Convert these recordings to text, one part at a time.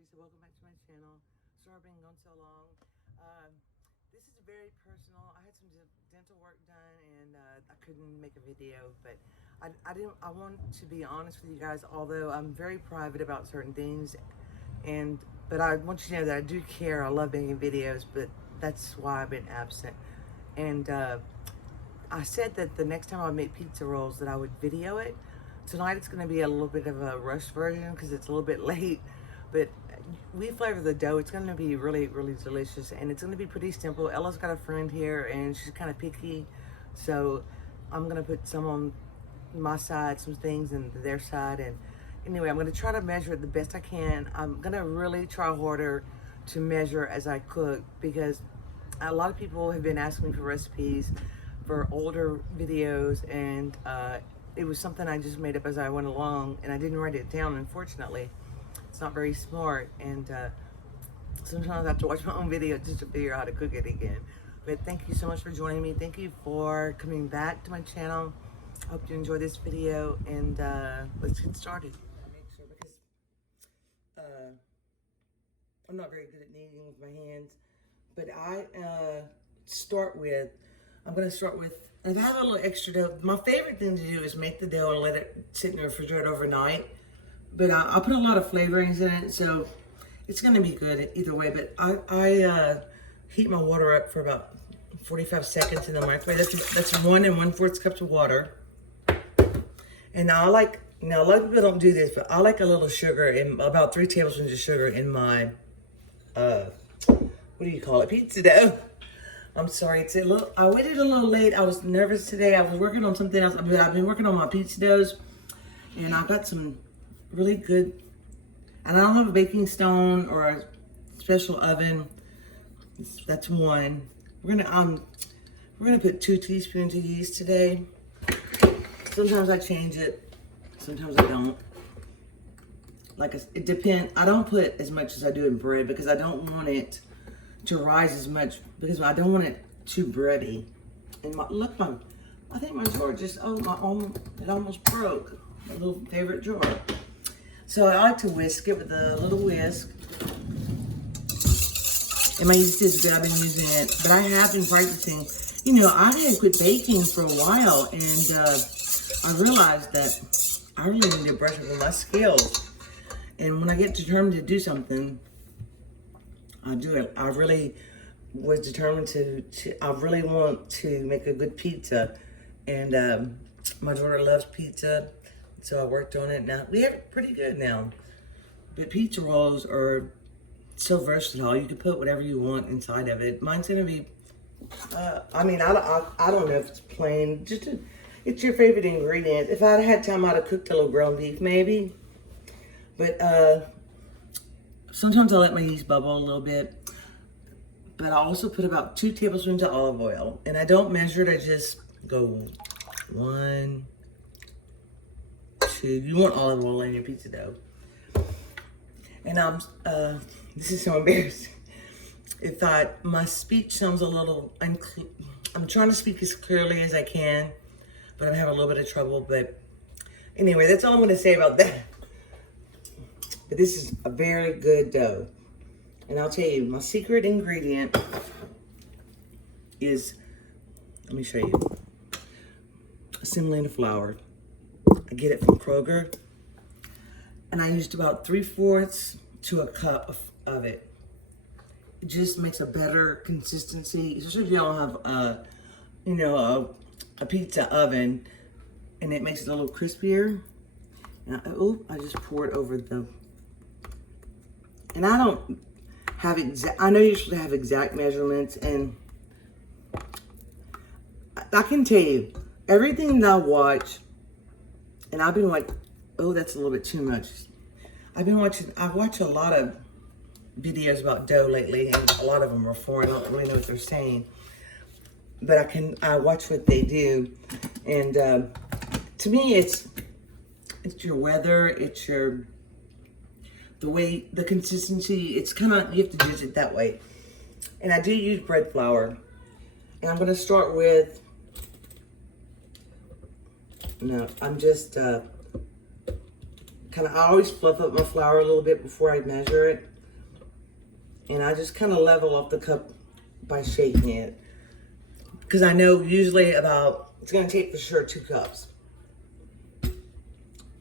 Teresa. Welcome back to my channel. Sorry I've been gone so long. This is very personal. I had some dental work done and I couldn't make a video, but I want to be honest with you guys, although I'm very private about certain things, but I want you to know that I do care. I love making videos, but that's why I've been absent. And I said that the next time I make pizza rolls that I would video it. Tonight it's going to be a little bit of a rush version because it's a little bit late, but we flavor the dough. It's going to be really, really delicious, and it's going to be pretty simple. Ella's got a friend here, and she's kind of picky, so I'm going to put some on my side, some things on their side, and anyway, I'm going to try to measure it the best I can. I'm going to really try harder to measure as I cook, because a lot of people have been asking me for recipes for older videos, and it was something I just made up as I went along, and I didn't write it down, unfortunately. It's not very smart, and sometimes I have to watch my own video just to figure out how to cook it again. But thank you so much for joining me. Thank you for coming back to my channel. I hope you enjoy this video, and let's get started. Make sure, because I'm not very good at kneading with my hands, but I'm going to start with, if I have a little extra dough, my favorite thing to do is make the dough and let it sit in the refrigerator overnight. But I put a lot of flavorings in it, so it's going to be good either way. But I heat my water up for about 45 seconds in the microwave. That's 1 1/4 cups of water. And now a lot of people don't do this, but I like a little sugar, about 3 tablespoons of sugar in my, what do you call it, pizza dough. I'm sorry, I waited a little late. I was nervous today. I was working on something else. I've been working on my pizza doughs, and I got some really good, and I don't have a baking stone or a special oven. That's 1. We're gonna put 2 teaspoons of yeast today. Sometimes I change it, sometimes I don't. It depends. I don't put as much as I do in bread because I don't want it to rise as much, because I don't want it too bready. And I think my drawer just, it almost broke. My little favorite drawer. So I like to whisk it with a little whisk. And my yeast is good. I've been using it, but I have been practicing. I had quit baking for a while, and I realized that I really need to brush up on my skills. And when I get determined to do something, I do it. I really was determined I really want to make a good pizza. And my daughter loves pizza, so I worked on it. Now, we have it pretty good now. But pizza rolls are so versatile. You can put whatever you want inside of it. Mine's going to be, I don't know if it's plain. It's your favorite ingredient. If I'd had time, I'd have cooked a little ground beef, maybe. But sometimes I let my yeast bubble a little bit, but I also put about 2 tablespoons of olive oil, and I don't measure it. I just go 1, 2. You want olive oil in your pizza dough. And this is so embarrassing. My speech sounds a little unclear. I'm trying to speak as clearly as I can, but I'm having a little bit of trouble. But anyway, that's all I'm going to say about that. But this is a very good dough. And I'll tell you, my secret ingredient is, let me show you, semolina flour. I get it from Kroger. And I used about 3/4 to a cup of it. It just makes a better consistency, especially if you don't have a pizza oven, and it makes it a little crispier. And I just poured over and I don't have I know you're supposed to have exact measurements, and I can tell you, everything that I watch, and I've been like, oh, that's a little bit too much. I watch a lot of videos about dough lately, and a lot of them are foreign. I don't really know what they're saying, but I watch what they do, and to me, it's your weather, it's the consistency. It's kind of, you have to judge it that way. And I do use bread flour, and I'm going to start with, I'm just I always fluff up my flour a little bit before I measure it. And I just kind of level off the cup by shaking it. Because I know usually it's going to take for sure 2 cups.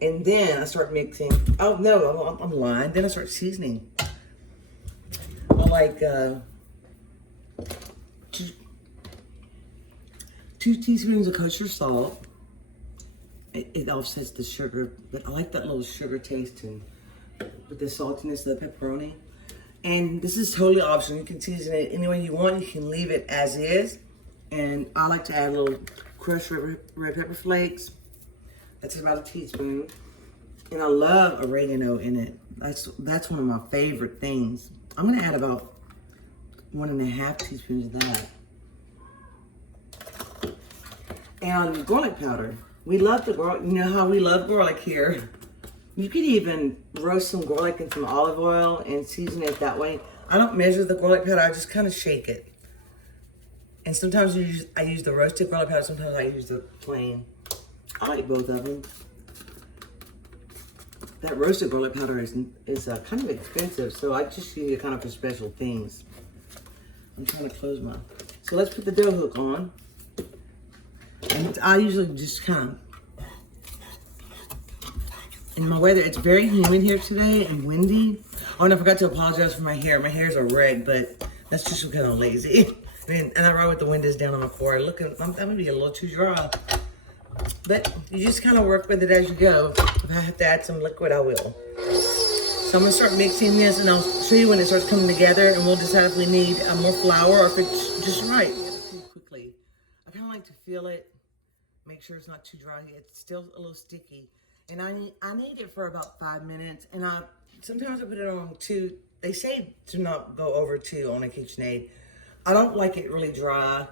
And then I start mixing. Oh, no, I'm lying. Then I start seasoning. I like 2 teaspoons of kosher salt. It offsets the sugar, but I like that little sugar taste and with the saltiness of the pepperoni. And this is totally optional. You can season it any way you want. You can leave it as is. And I like to add a little crushed red pepper flakes. That's about a teaspoon. And I love oregano in it. That's one of my favorite things. I'm gonna add about 1.5 teaspoons of that. And garlic powder. We love the garlic. You know how we love garlic here. You could even roast some garlic in some olive oil and season it that way. I don't measure the garlic powder. I just kind of shake it. And sometimes I use the roasted garlic powder. Sometimes I use the plain. I like both of them. That roasted garlic powder is kind of expensive, so I just use it kind of for special things. I'm trying to close my... So let's put the dough hook on. And I usually just kind of... In my weather, it's very humid here today and windy. Oh, and I forgot to apologize for my hair. My hair's a wreck, but that's just because I'm lazy. And I ride with the windows down on my forehead. Look, I'm gonna be a little too dry. But you just kind of work with it as you go. If I have to add some liquid, I will. So I'm gonna start mixing this, and I'll show you when it starts coming together, and we'll decide if we need more flour or if it's just right. Pretty quickly. I kind of like to feel it, make sure it's not too dry. It's still a little sticky. And I need it for about 5 minutes. And sometimes I put it on 2. They say to not go over 2 on a KitchenAid. I don't like it really dry.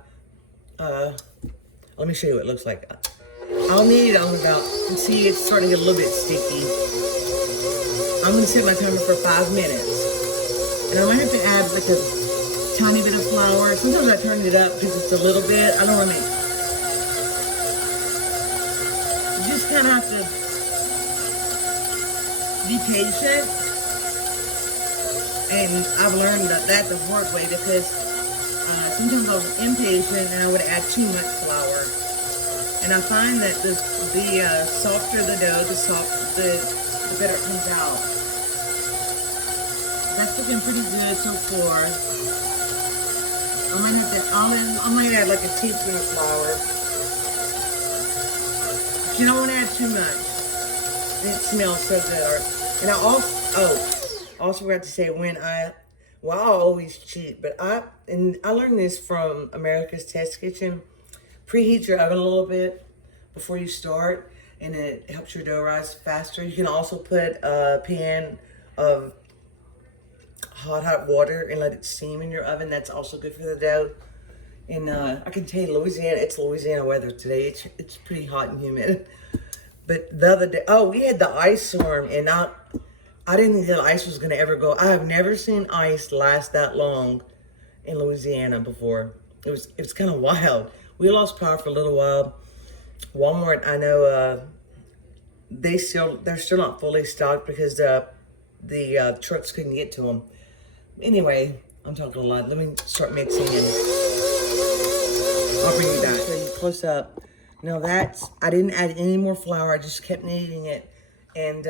Let me show you what it looks like. I'll need it on about, and see it's starting to get a little bit sticky. I'm gonna set my timer for 5 minutes. And I might have to add like a tiny bit of flour. Sometimes I turn it up because it's a little bit. I don't wanna make, you just kind of have to be patient. And I've learned that the hard way because sometimes I was impatient and I would add too much flour. And I find that the softer the dough, the better it comes out. That's looking pretty good so far. I might add like a teaspoon of flour. But you don't want to add too much. It smells so good. And I also forgot to say I always cheat, but I learned this from America's Test Kitchen. Preheat your oven a little bit before you start, and it helps your dough rise faster. You can also put a pan of hot water and let it steam in your oven. That's also good for the dough. And I can tell you, it's Louisiana weather today. It's pretty hot and humid. But the other day, we had the ice storm, and I didn't think the ice was going to ever go. I have never seen ice last that long in Louisiana before. It was kind of wild. We lost power for a little while. Walmart, I know, they're still not fully stocked because the trucks couldn't get to them. Anyway, I'm talking a lot. Let me start mixing and I'll bring you back. So you close up. Now I didn't add any more flour. I just kept kneading it, and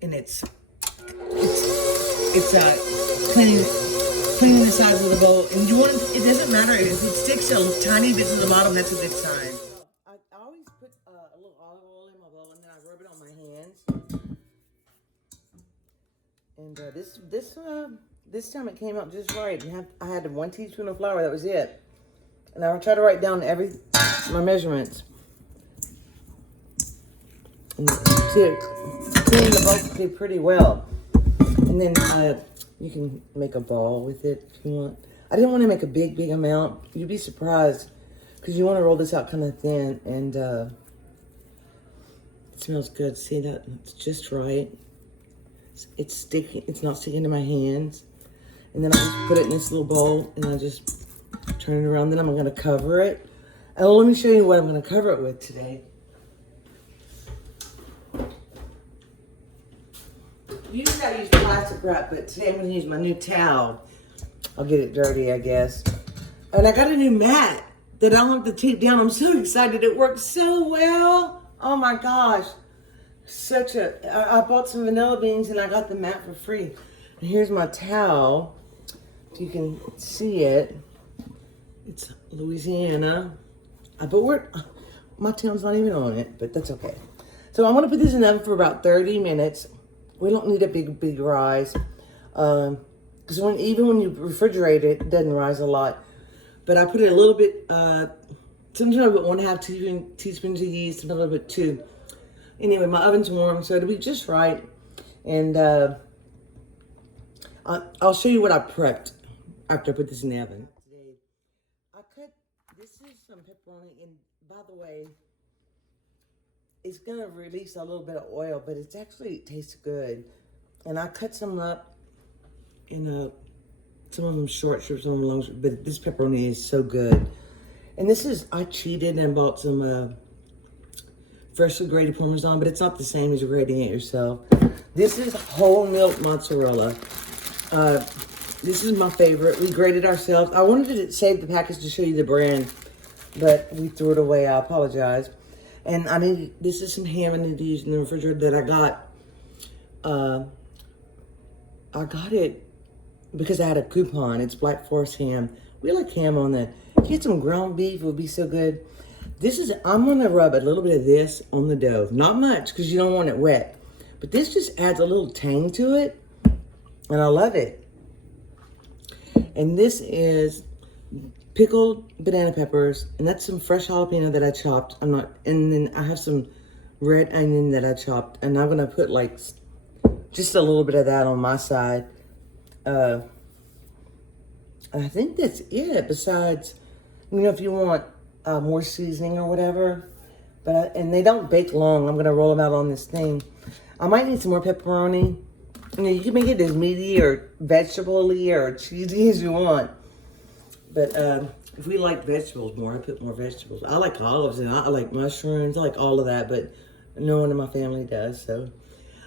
it's cleaning the sides of the bowl. And it doesn't matter if it sticks a tiny bit to the bottom. That's a good sign. I always put a little olive oil in my bowl, and then I rub it on my hands. And this time it came out just right. I had 1 teaspoon of flour. That was it. And I try to write down my measurements. And to clean the bowl pretty well. And then you can make a ball with it if you want. I didn't want to make a big amount. You'd be surprised because you want to roll this out kind of thin, and it smells good. See that? It's just right. It's sticky. It's not sticking to my hands. And then I just put it in this little bowl, and I just turn it around. Then I'm going to cover it. And let me show you what I'm going to cover it with today. Usually I use plastic wrap, but today I'm going to use my new towel. I'll get it dirty, I guess. And I got a new mat that I don't have to tape down. I'm so excited. It works so well. Oh my gosh. I bought some vanilla beans and I got the mat for free. And here's my towel. If you can see it. It's Louisiana. My town's not even on it, but that's okay. So I'm gonna put this in the oven for about 30 minutes. We don't need a big rise. Because even when you refrigerate it, it doesn't rise a lot. But I put it a little bit, sometimes I put 1/2 teaspoons of yeast, and a little bit too. Anyway, my oven's warm, so it'll be just right. And I'll show you what I prepped after I put this in the oven. Today, this is some pepperoni, and by the way, it's gonna release a little bit of oil, but it tastes good. And I cut some up in some of them short strips, some of them long strips, but this pepperoni is so good. And I cheated and bought some freshly grated Parmesan, but it's not the same as grating it yourself. This is whole milk mozzarella. This is my favorite. We grated ourselves. I wanted to save the package to show you the brand, but we threw it away. I apologize. And this is some ham I need to use in the refrigerator that I got. I got it because I had a coupon. It's Black Forest ham. We like ham on that. If you had some ground beef, it would be so good. I'm gonna rub a little bit of this on the dough. Not much, because you don't want it wet. But this just adds a little tang to it. And I love it. And this is pickled banana peppers. And that's some fresh jalapeno that I chopped. And then I have some red onion that I chopped. And I'm gonna put like just a little bit of that on my side. I think that's it. Besides, if you want more seasoning or whatever. And they don't bake long. I'm going to roll them out on this thing. I might need some more pepperoni. You can make it as meaty or vegetable-y or cheesy as you want. But if we like vegetables more, I put more vegetables. I like olives and I like mushrooms. I like all of that, but no one in my family does. So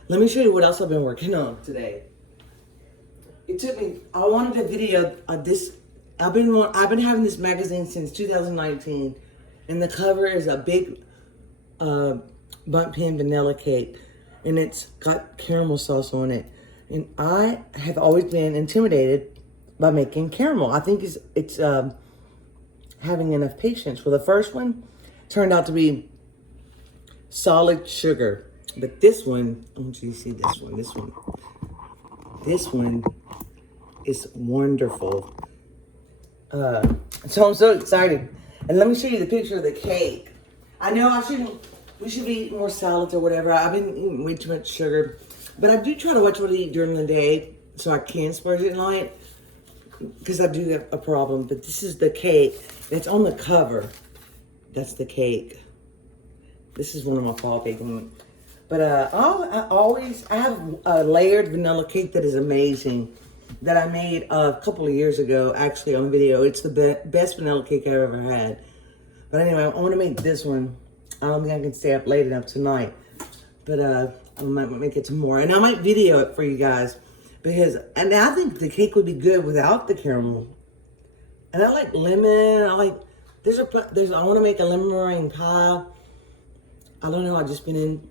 let me show you what else I've been working on today. I wanted a video of this. I've been having this magazine since 2019, and the cover is a big bundt pen vanilla cake, and it's got caramel sauce on it. And I have always been intimidated by making caramel. I think it's having enough patience. Well, the first one turned out to be solid sugar, but this one, I want you to see this one. This one is wonderful. So I'm so excited. And let me show you the picture of the cake. I know we should be eating more salads or whatever. I've been eating way too much sugar. But I do try to watch what I eat during the day so I can splurge at night. Because I do have a problem. But this is the cake. It's on the cover. That's the cake. This is one of my fall baking. But I have a layered vanilla cake that is amazing. That I made a couple of years ago, actually, on video. It's the best vanilla cake I've ever had. But anyway, I want to make this one. I don't think I can stay up late enough tonight. But I might make it tomorrow. And I might video it for you guys. And I think the cake would be good without the caramel. And I like lemon. I want to make a lemon meringue pie. I don't know, I've just been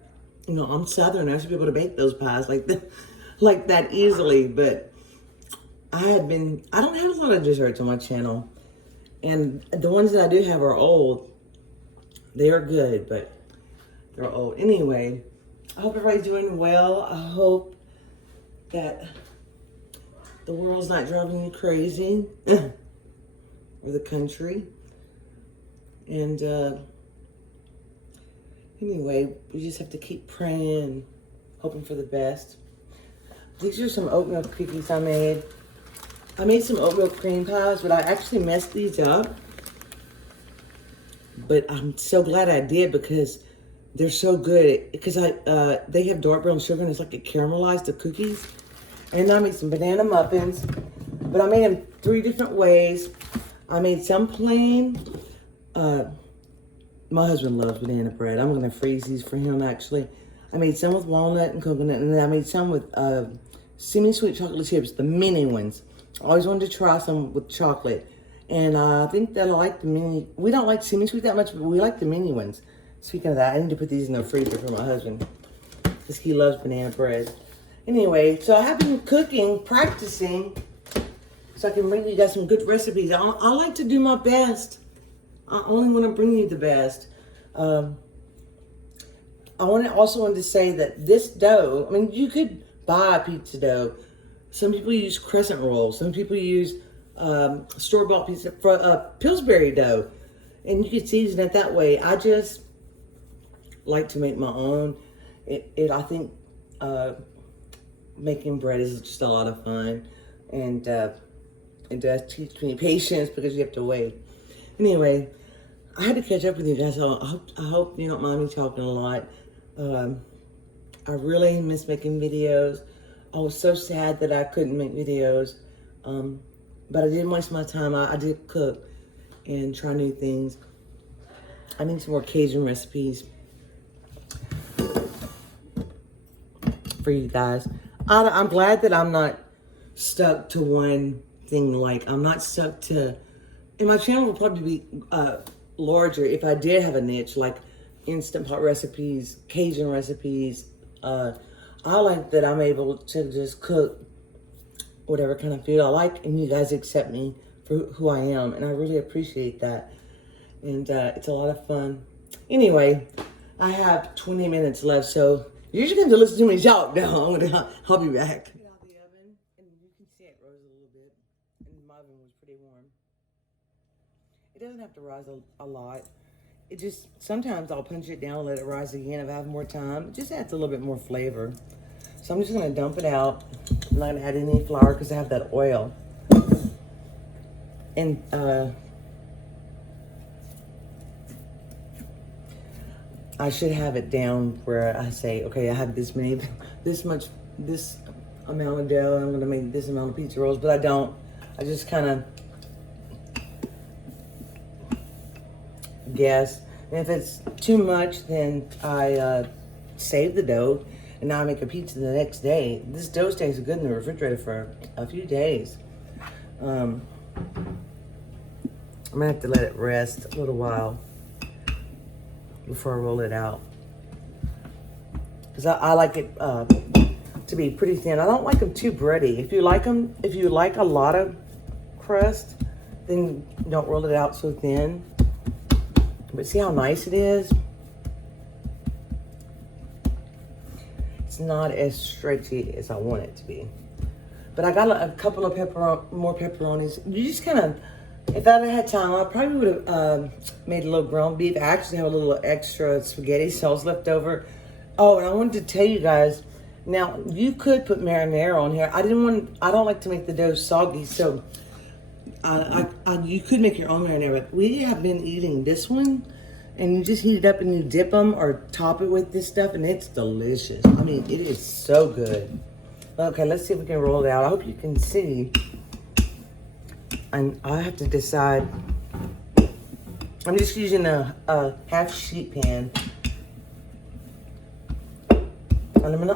I'm Southern. I should be able to bake those pies like that easily. But I don't have a lot of desserts on my channel. And the ones that I do have are old. They are good, but they're old. Anyway, I hope everybody's doing well. I hope that the world's not driving you crazy. Or the country. And anyway, we just have to keep praying, hoping for the best. These are some oatmeal cookies I made. I made some oatmeal cream pies, but I actually messed these up. But I'm so glad I did because they're so good. Because they have dark brown sugar and it's like it caramelized the cookies. And I made some banana muffins, but I made them 3 different ways. I made some plain. My husband loves banana bread. I'm gonna freeze these for him actually. I made some with walnut and coconut, and then I made some with semi-sweet chocolate chips, the mini ones. I always wanted to try some with chocolate. And I think that I like the mini. We don't like semi-sweet that much, but we like the mini ones. Speaking of that, I need to put these in the freezer for my husband, because he loves banana bread. Anyway, so I have been cooking, practicing, so I can bring you guys some good recipes. I like to do my best. I only want to bring you the best. I also wanted to say that this dough, I mean, you could buy pizza dough. Some people use crescent rolls. Some people use store-bought pizza for Pillsbury dough. And you can season it that way. I just like to make my own. I think making bread is just a lot of fun. And it does teach me patience because you have to wait. Anyway, I had to catch up with you guys. I hope you don't mind me talking a lot. I really miss making videos. I was so sad that I couldn't make videos. But I didn't waste my time. I did cook and try new things. I need some more Cajun recipes for you guys. I'm glad that I'm not stuck to one thing. Like, I'm not stuck to, and my channel would probably be larger if I did have a niche, like Instant Pot recipes, Cajun recipes. I like that I'm able to just cook whatever kind of food I like, and you guys accept me for who I am, and I really appreciate that. And it's a lot of fun. Anyway, I have 20 minutes left, so you're just going to listen to me talk now. I'll be back. Get out the oven, and you can see it rose a little bit, and my oven was pretty warm. It doesn't have to rise a lot. It just, sometimes I'll punch it down and let it rise again if I have more time. It just adds a little bit more flavor. So I'm just going to dump it out. I'm not going to add any flour because I have that oil. And I should have it down where I say, okay, I have this amount of dough. I'm going to make this amount of pizza rolls, but I don't. I just kind of guess. And if it's too much, then I save the dough. And now I make a pizza the next day. This dough stays good in the refrigerator for a few days. I'm gonna have to let it rest a little while before I roll it out. Because I like it to be pretty thin. I don't like them too bready. If you like a lot of crust, then don't roll it out so thin. But see how nice it is? It's not as stretchy as I want it to be. But I got a couple of more pepperonis. You just kind of, if I had time, I probably would have made a little ground beef. I actually have a little extra spaghetti sauce left over. Oh, and I wanted to tell you guys, now you could put marinara on here. I don't like to make the dough soggy, so you could make your own marinara. But we have been eating this one, and you just heat it up and you dip them or top it with this stuff, and it's delicious. I mean, it is so good. Okay, let's see if we can roll it out. I hope you can see. And I have to decide. I'm just using a half sheet pan. And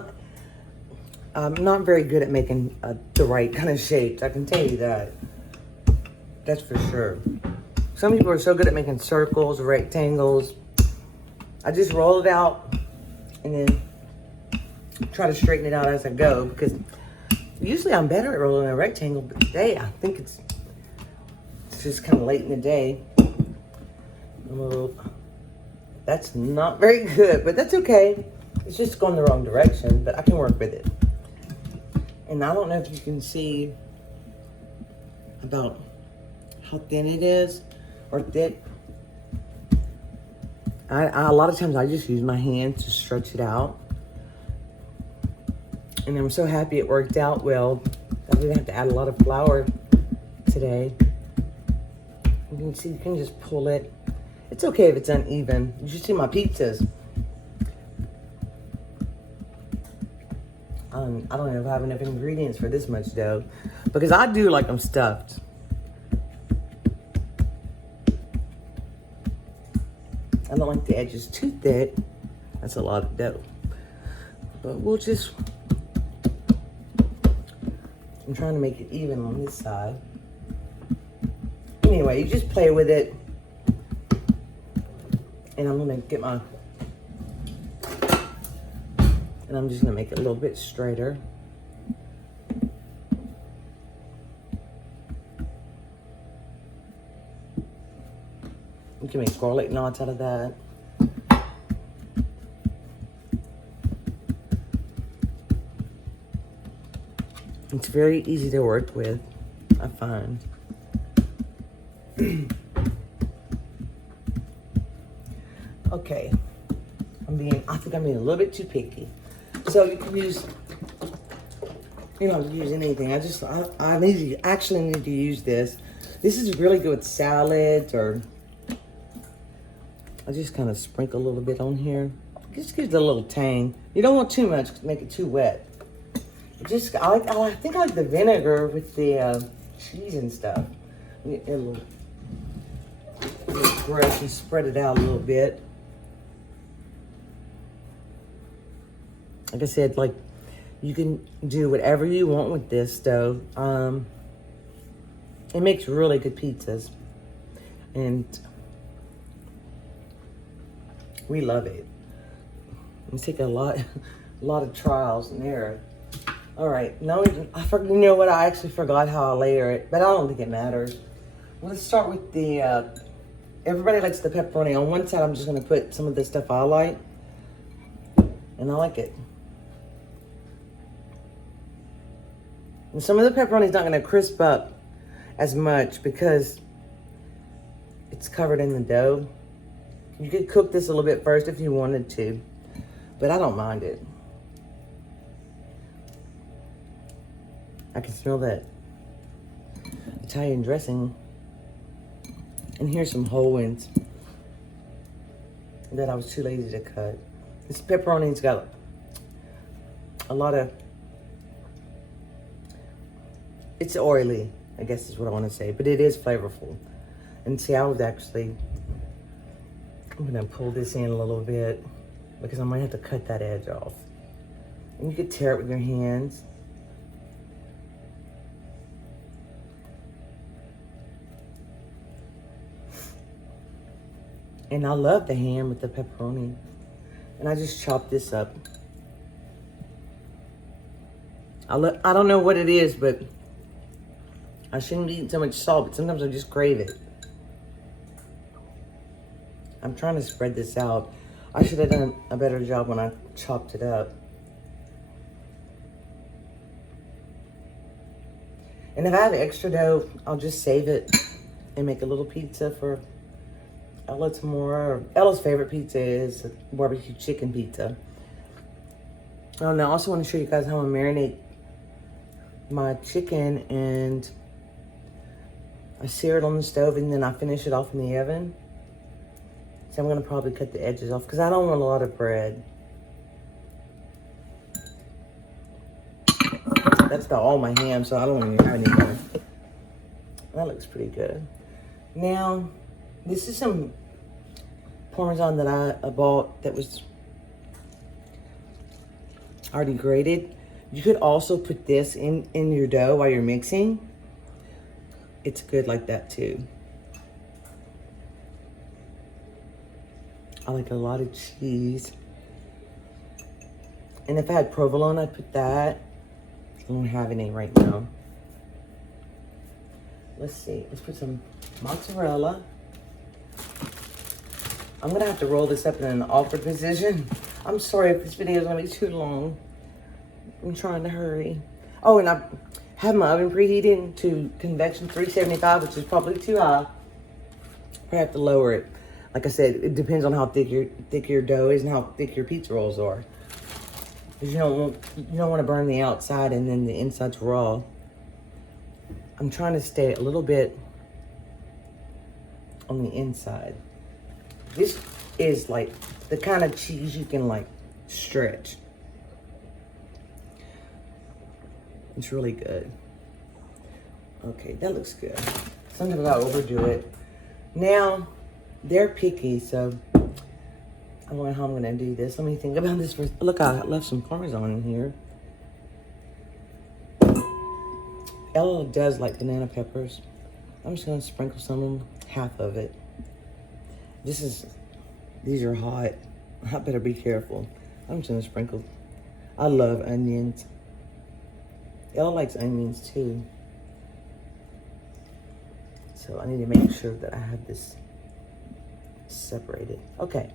I'm not very good at making the right kind of shapes. I can tell you that. That's for sure. Some people are so good at making circles, rectangles. I just roll it out and then try to straighten it out as I go, because usually I'm better at rolling a rectangle, but today I think it's just kind of late in the day. That's not very good, but that's okay. It's just going the wrong direction, but I can work with it. And I don't know if you can see about how thin it is or thick. A lot of times I just use my hands to stretch it out. And I'm so happy it worked out well. I didn't have to add a lot of flour today. You can see, you can just pull it. It's okay if it's uneven. You should see my pizzas. I don't know if I have enough ingredients for this much dough, because I do like them stuffed. I don't like the edges too thick. That's a lot of dough. But we'll just I'm trying to make it even on this side. Anyway, you just play with it. And I'm gonna get my, and I'm just gonna make it a little bit straighter. You can make garlic knots out of that. It's very easy to work with, I find. Okay, I think I'm being a little bit too picky. So you can use, you don't have to use anything. I actually need to use this. This is really good with salads, or I just kind of sprinkle a little bit on here. It just gives it a little tang. You don't want too much to make it too wet. I think I like the vinegar with the cheese and stuff. Get a little brush and spread it out a little bit. Like I said, like, you can do whatever you want with this dough. It makes really good pizzas, and we love it. We take a lot of trials and error. All right, now you know what? I actually forgot how I layer it, but I don't think it matters. Let's start with the. Everybody likes the pepperoni. On one side, I'm just gonna put some of the stuff I like, and I like it. And some of the pepperoni's not gonna crisp up as much because it's covered in the dough. You could cook this a little bit first if you wanted to, but I don't mind it. I can smell that Italian dressing. And here's some whole ones that I was too lazy to cut. This pepperoni's got a lot of, it's oily, I guess is what I want to say, but it is flavorful. And see, I'm gonna pull this in a little bit because I might have to cut that edge off. And you could tear it with your hands. And I love the ham with the pepperoni. And I just chop this up. I don't know what it is, but I shouldn't be eating so much salt, but sometimes I just crave it. I'm trying to spread this out. I should have done a better job when I chopped it up. And if I have extra dough, I'll just save it and make a little pizza for Ella tomorrow. Ella's favorite pizza is barbecue chicken pizza. Oh, now I also want to show you guys how I marinate my chicken, and I sear it on the stove and then I finish it off in the oven. So I'm going to probably cut the edges off because I don't want a lot of bread. That's all my ham, so I don't even have any more. That looks pretty good. Now, this is some Parmesan that I bought that was already grated. You could also put this in your dough while you're mixing. It's good like that too. I like a lot of cheese. And if I had provolone, I'd put that. I don't have any right now. Let's see. Let's put some mozzarella. I'm going to have to roll this up in an awkward position. I'm sorry if this video is going to be too long. I'm trying to hurry. Oh, and I have my oven preheated to convection 375, which is probably too high. I have to lower it. Like I said, it depends on how thick your dough is and how thick your pizza rolls are. Because you don't want to burn the outside and then the inside's raw. I'm trying to stay a little bit on the inside. This is like the kind of cheese you can like stretch. It's really good. Okay, that looks good. Sometimes I overdo it. Now, they're picky, so I don't know how I'm gonna do this. Let me think about this first. Look, I left some Parmesan in here. Ella does like banana peppers. I'm just gonna sprinkle some of them, half of it. These are hot. I better be careful. I'm just gonna sprinkle. I love onions. Ella likes onions too. So I need to make sure that I have this separated. Okay.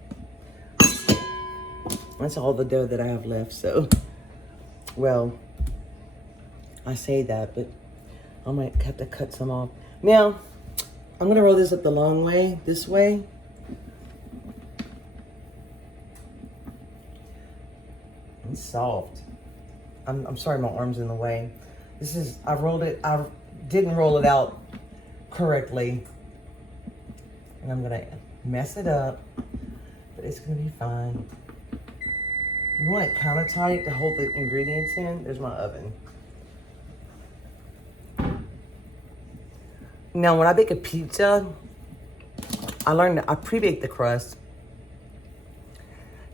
That's all the dough that I have left, so. Well, I say that, but I might have to cut some off. Now, I'm gonna roll this up the long way, this way. It's soft. I'm sorry my arm's in the way. I didn't roll it out correctly. And I'm gonna mess it up, but it's gonna be fine. You want it kind of tight to hold the ingredients in. There's my oven. Now, when I bake a pizza, I learned that I pre-bake the crust,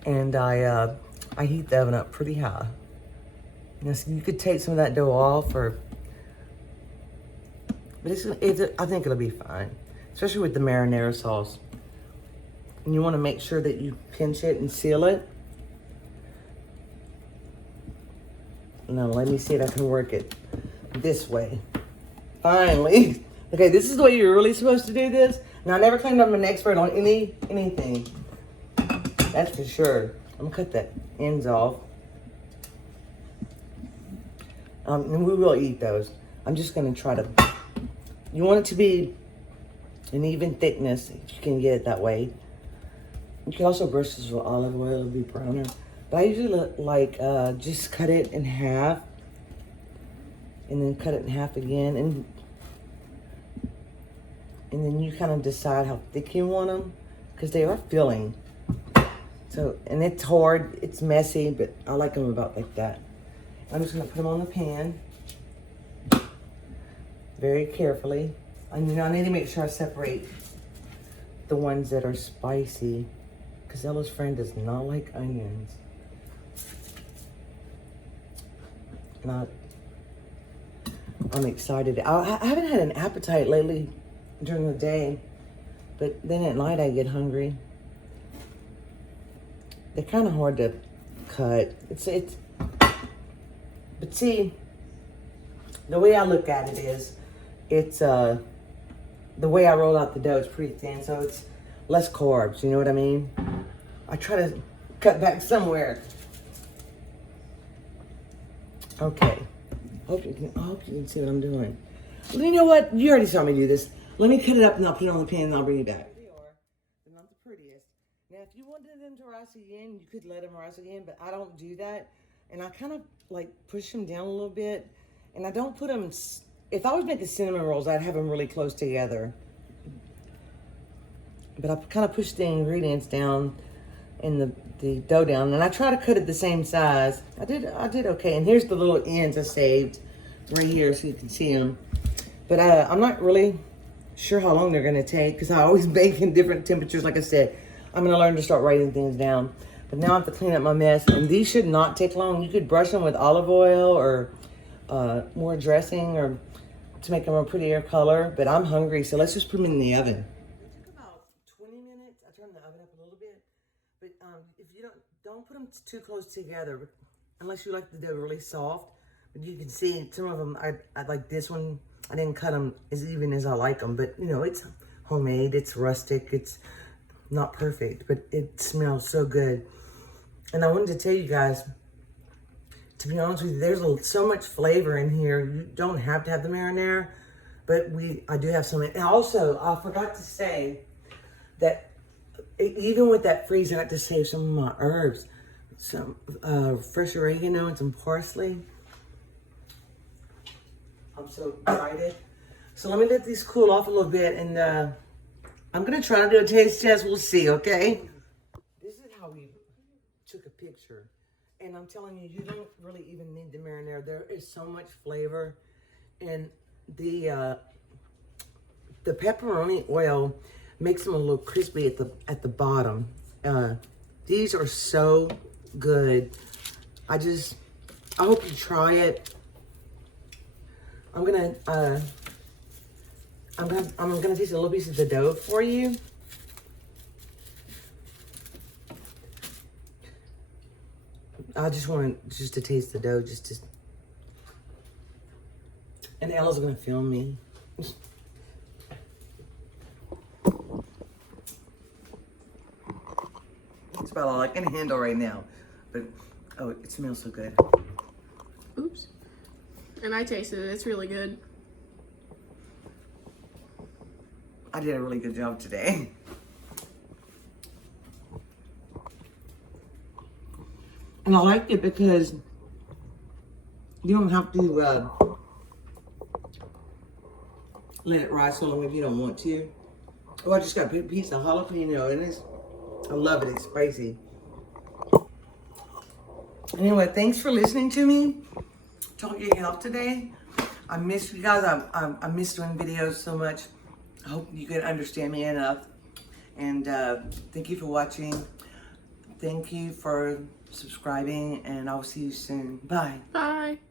and I heat the oven up pretty high. Now, so you could take some of that dough off, but I think it'll be fine, especially with the marinara sauce. And you want to make sure that you pinch it and seal it. Now, let me see if I can work it this way. Finally. Okay, this is the way you're really supposed to do this. Now, I never claimed I'm an expert on anything. That's for sure. I'm gonna cut the ends off. And we will eat those. I'm just gonna try to, you want it to be an even thickness, if you can get it that way. You can also brush this with olive oil, it'll be browner. But I usually like, just cut it in half, and then cut it in half again, and then you kind of decide how thick you want them, because they are filling. So, and it's hard, it's messy, but I like them about like that. I'm just gonna put them on the pan, very carefully. I need to make sure I separate the ones that are spicy, because Ella's friend does not like onions. And I'm excited. I haven't had an appetite lately during the day, but then at night I get hungry. They're kind of hard to cut. But see, the way I look at it is, the way I roll out the dough is pretty thin, so it's less carbs, you know what I mean? I try to cut back somewhere. Okay, I hope you can see what I'm doing. Well, you know what? You already saw me do this. Let me cut it up and I'll put it on the pan and I'll bring it back. They are. They're not the prettiest. Now, if you wanted them to rise again, you could let them rise again, but I don't do that. And I kind of like push them down a little bit. And I don't put them, if I was making cinnamon rolls, I'd have them really close together. But I kind of push the ingredients down and the dough down, and I try to cut it the same size. I did okay. And here's the little ends I saved right here so you can see them. But I'm not really sure how long they're gonna take, because I always bake in different temperatures. Like I said, I'm gonna learn to start writing things down. But now I have to clean up my mess, and these should not take long. You could brush them with olive oil or more dressing, or to make them a prettier color. But I'm hungry, so let's just put them in the oven. It took about 20 minutes. I turned the oven up a little bit. But if you don't put them too close together, unless you like the dough really soft. But you can see some of them, I like this one. I didn't cut them as even as I like them, but you know, it's homemade, it's rustic, it's not perfect, but it smells so good. And I wanted to tell you guys, to be honest with you, there's so much flavor in here. You don't have to have the marinara, but I do have some. And also, I forgot to say that even with that freeze, I got to save some of my herbs. Some fresh oregano and some parsley. I'm so excited. So let me let these cool off a little bit, and I'm gonna try to do a taste test. We'll see, okay? This is how we took a picture. And I'm telling you, you don't really even need the marinara. There is so much flavor. And the pepperoni oil makes them a little crispy at the bottom. These are so good. I hope you try it. I'm gonna taste a little piece of the dough for you. I just want to taste the dough, and Ella's gonna film me. That's about all I can handle right now. But, oh, it smells so good. Oops. And I tasted it. It's really good. I did a really good job today. And I liked it because you don't have to let it rise so long if you don't want to. Oh, I just got a piece of jalapeno and I love it. It's spicy. Anyway, thanks for listening to me talk your health today. I miss you guys. I miss doing videos so much. I hope you can understand me enough. And thank you for watching. Thank you for subscribing, and I'll see you soon. Bye. Bye.